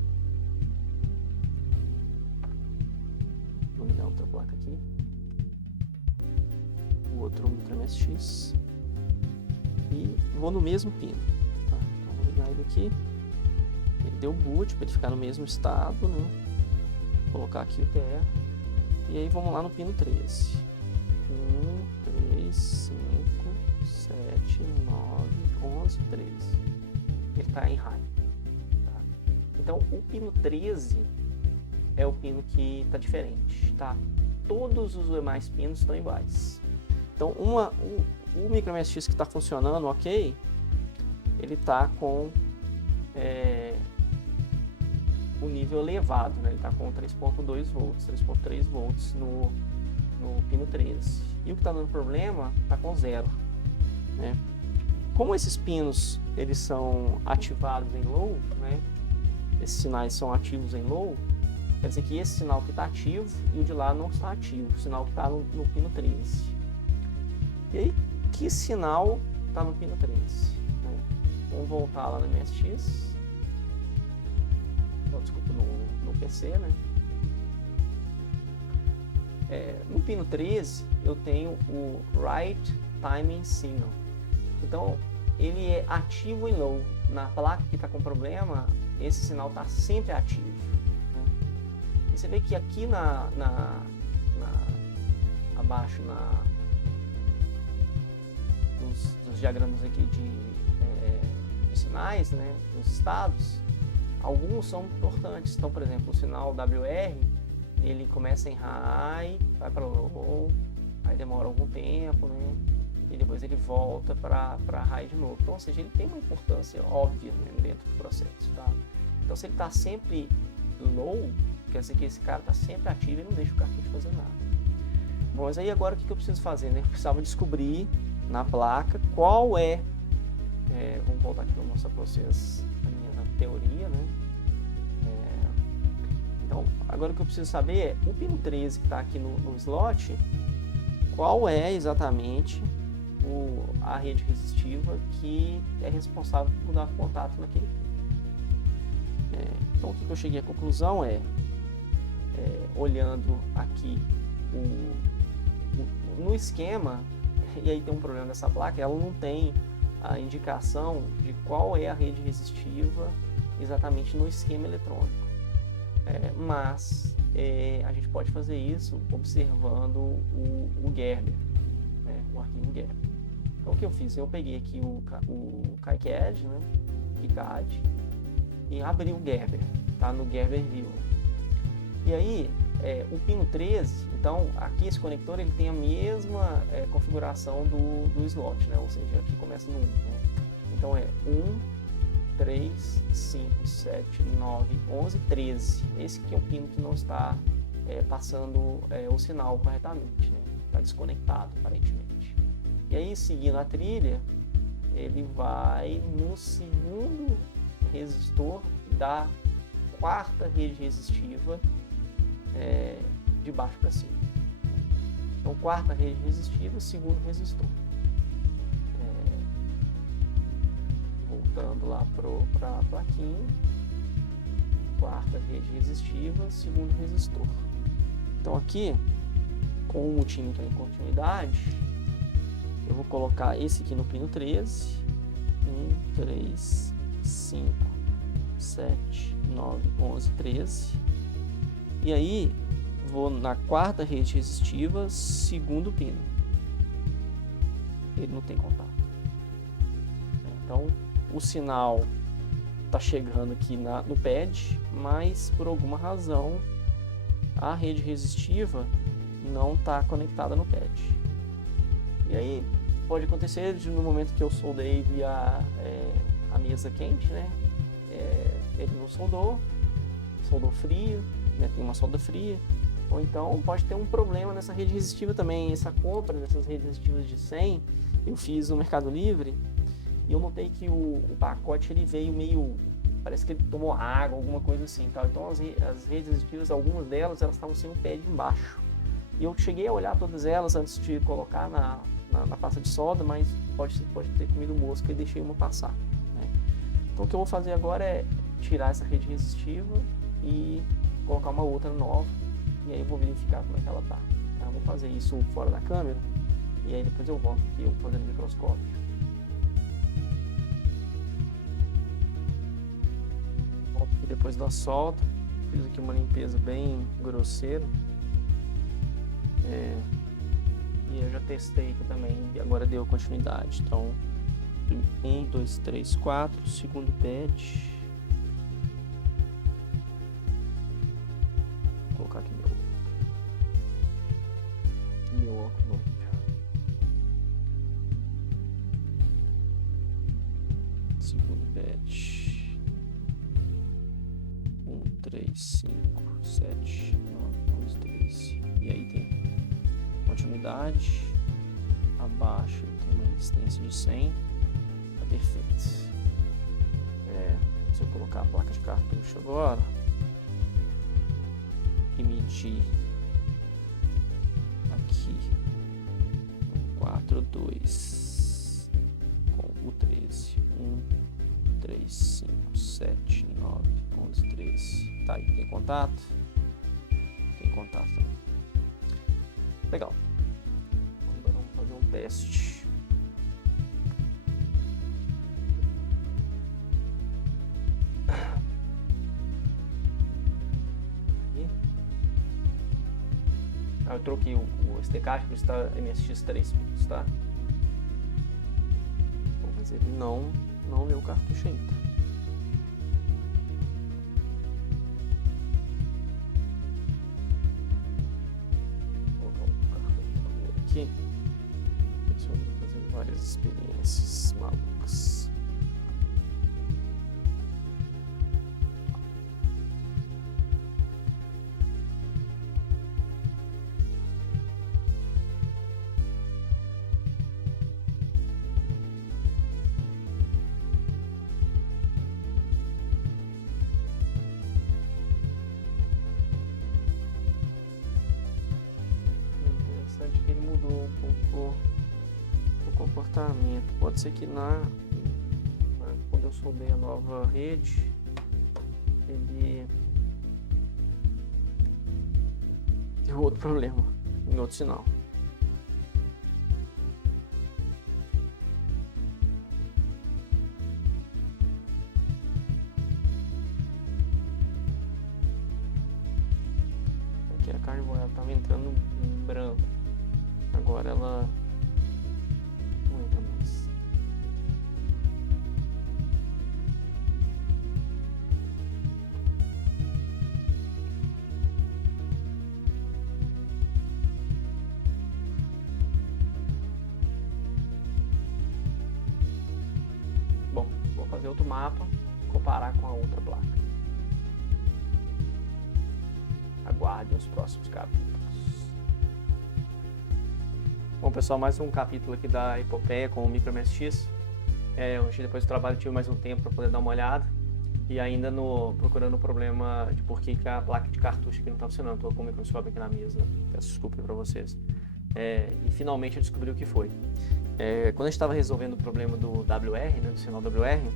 vou ligar outra placa aqui, o outro Micro MSX, e vou no mesmo pino, tá? Então vou ligar ele aqui. Ele deu boot para ele ficar no mesmo estado, né? Vou colocar aqui o TR. E aí vamos lá no pino 13. 1, 3, 5, 7, 9, 11, 13. Ele está em high. Tá? Então o pino 13 é o pino que está diferente, tá? Todos os demais pinos estão iguais. Então o Micro MSX que está funcionando ok, ele está com o nível elevado, né? Ele está com 3.2 volts, 3.3 volts no pino 13. E o que está dando problema está com 0. Né? Como esses pinos eles são ativados em low, né? Esses sinais são ativos em low, quer dizer que esse sinal que está ativo e o de lá não está ativo, o sinal que está no pino 13. E aí, que sinal está no pino 13? Né? Vamos voltar lá no MSX. Desculpa, no PC, né? No pino 13 eu tenho o Right Timing Signal. Então ele é ativo em low. Na placa que está com problema, esse sinal está sempre ativo. Né? E você vê que aqui abaixo nos diagramas aqui de sinais, né? Dos estados, alguns são importantes. Então, por exemplo, o sinal WR, ele começa em high, vai para low, aí demora algum tempo, né? E depois ele volta para high de novo. Então, ou seja, ele tem uma importância óbvia, né, dentro do processo, tá? Então, se ele está sempre low, quer dizer que esse cara está sempre ativo e não deixa o cartucho fazer nada. Bom, mas aí agora o que eu preciso fazer, né? Eu precisava descobrir na placa qual vamos voltar aqui para mostrar para vocês a minha teoria, né? Então, agora o que eu preciso saber é o pino 13 que está aqui no slot, qual é exatamente a rede resistiva que é responsável por dar contato naquele pino. Então, o que eu cheguei à conclusão olhando aqui no esquema, e aí tem um problema dessa placa, ela não tem a indicação de qual é a rede resistiva exatamente no esquema eletrônico. Mas a gente pode fazer isso observando o Gerber, né, o arquivo Gerber. Então o que eu fiz? Eu peguei aqui o KiCad, né, KiCad, e abri o Gerber, tá no Gerber View. E aí o pino 13, então aqui esse conector ele tem a mesma configuração do slot, né, ou seja, aqui começa no 1. Né? Então é 1, 3, 5, 7, 9, 11, 13. Esse aqui é o pino que não está passando o sinal corretamente, né? Está desconectado, aparentemente. E aí, seguindo a trilha, ele vai no segundo resistor da quarta rede resistiva de baixo para cima. Então, quarta rede resistiva, segundo resistor. Voltando lá para a plaquinha, quarta rede resistiva, segundo resistor. Então aqui, com o multímetro em continuidade, eu vou colocar esse aqui no pino 13, 1, 3, 5, 7, 9, 11, 13, e aí vou na quarta rede resistiva, segundo pino. Ele não tem contato. Então, o sinal está chegando aqui no pad, mas por alguma razão a rede resistiva não está conectada no pad. E aí pode acontecer no momento que eu soldei via a mesa quente, né? Ele não soldou frio, né? Tem uma solda fria, ou então pode ter um problema nessa rede resistiva também. Essa compra dessas redes resistivas de 100 eu fiz no Mercado Livre. E eu notei que o pacote ele veio meio... Parece que ele tomou água, alguma coisa assim. Tal. Então as redes resistivas, algumas delas, elas estavam sem o pad embaixo. E eu cheguei a olhar todas elas antes de colocar na pasta de solda, mas pode ter comido mosca e deixei uma passar. Né? Então o que eu vou fazer agora é tirar essa rede resistiva e colocar uma outra nova. E aí eu vou verificar como é que ela está. Tá? Vou fazer isso fora da câmera. E aí depois eu volto aqui, eu vou fazer no microscópio. Depois da solda, fiz aqui uma limpeza bem grosseira, e eu já testei aqui também e agora deu continuidade. Então 1, 2, 3, 4, segundo pad, vou colocar aqui meu óculos. Segundo pad, 3, 5, 7, 9, 11, 13. E aí tem continuidade. Abaixo tem uma resistência de 100. Tá perfeito. Se eu colocar a placa de cartucho agora e medir aqui 4, 2 com o 13, 1, 3, 5, 7, 9, 11, 13. Tá aí, tem contato? Tem contato também. Legal. Agora vamos fazer um teste. Aqui. Eu troquei o SD card para está MSX3 Plus, tá? Mas ele não leu o cartucho ainda. Aqui, pessoal, fazendo várias experiências malucas. Que ele mudou um pouco o comportamento. Pode ser que quando eu soldei a nova rede, ele deu outro problema em outro sinal. Aqui a carne moída estava entrando em branco. Agora ela não entra mais. Bom, vou fazer outro mapa comparar com a outra placa. Aguarde os próximos capítulos. Bom, pessoal, mais um capítulo aqui da epopeia com o MicroMSX. Hoje, depois do trabalho, tive mais um tempo para poder dar uma olhada. E ainda procurando o problema de por que a placa de cartucho aqui não está funcionando. Estou com o microscópio aqui na mesa, peço desculpa para vocês. E finalmente eu descobri o que foi. Quando a gente estava resolvendo o problema do WR, né, do sinal WR,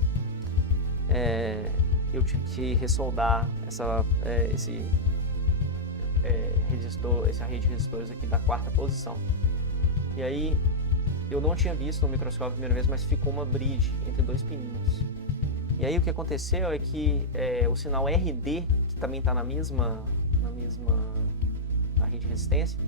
eu tive que ressoldar essa rede de resistores aqui da quarta posição. E aí, eu não tinha visto no microscópio a primeira vez, mas ficou uma bridge entre dois pininhos. E aí o que aconteceu é que o sinal RD, que também está na mesma rede de resistência,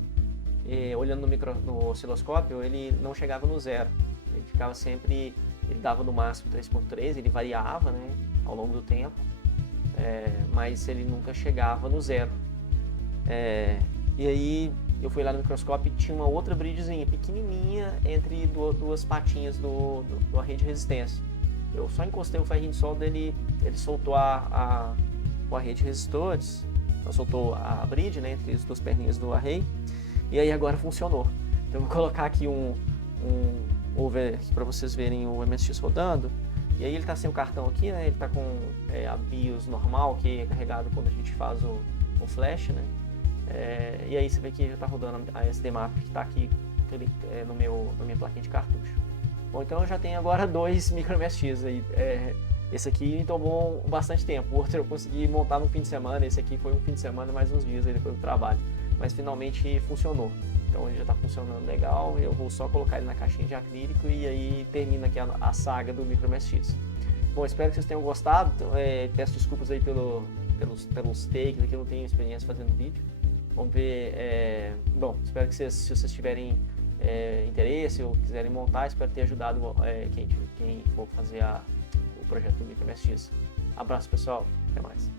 olhando no osciloscópio, ele não chegava no zero. Ele ficava sempre, ele dava no máximo 3.3, ele variava, né, ao longo do tempo, mas ele nunca chegava no zero. E aí eu fui lá no microscópio e tinha uma outra bridgezinha pequenininha entre duas patinhas da rede de resistência. Eu só encostei o ferrinho de solda, ele soltou a rede de resistores, soltou a bridge, né, entre as duas perninhas do array, e aí agora funcionou. Então eu vou colocar aqui um over para vocês verem o MSX rodando. E aí ele está sem o cartão aqui, né, ele está com a BIOS normal, que é carregado quando a gente faz o flash, né. E aí você vê que já está rodando a SDMap que está aqui na minha plaquinha de cartucho. Bom, então eu já tenho agora 2 MicroMSX aí. Esse aqui me tomou bastante tempo, o outro eu consegui montar no fim de semana, esse aqui foi um fim de semana mais uns dias aí depois do trabalho. Mas finalmente funcionou. Então ele já está funcionando legal, eu vou só colocar ele na caixinha de acrílico e aí termina aqui a saga do MicroMSX. Bom, espero que vocês tenham gostado, peço desculpas aí pelos takes aqui, eu não tenho experiência fazendo vídeo. Vamos ver, bom, espero que se vocês tiverem interesse ou quiserem montar, espero ter ajudado quem for fazer o projeto do MicroMSX. Abraço, pessoal, até mais.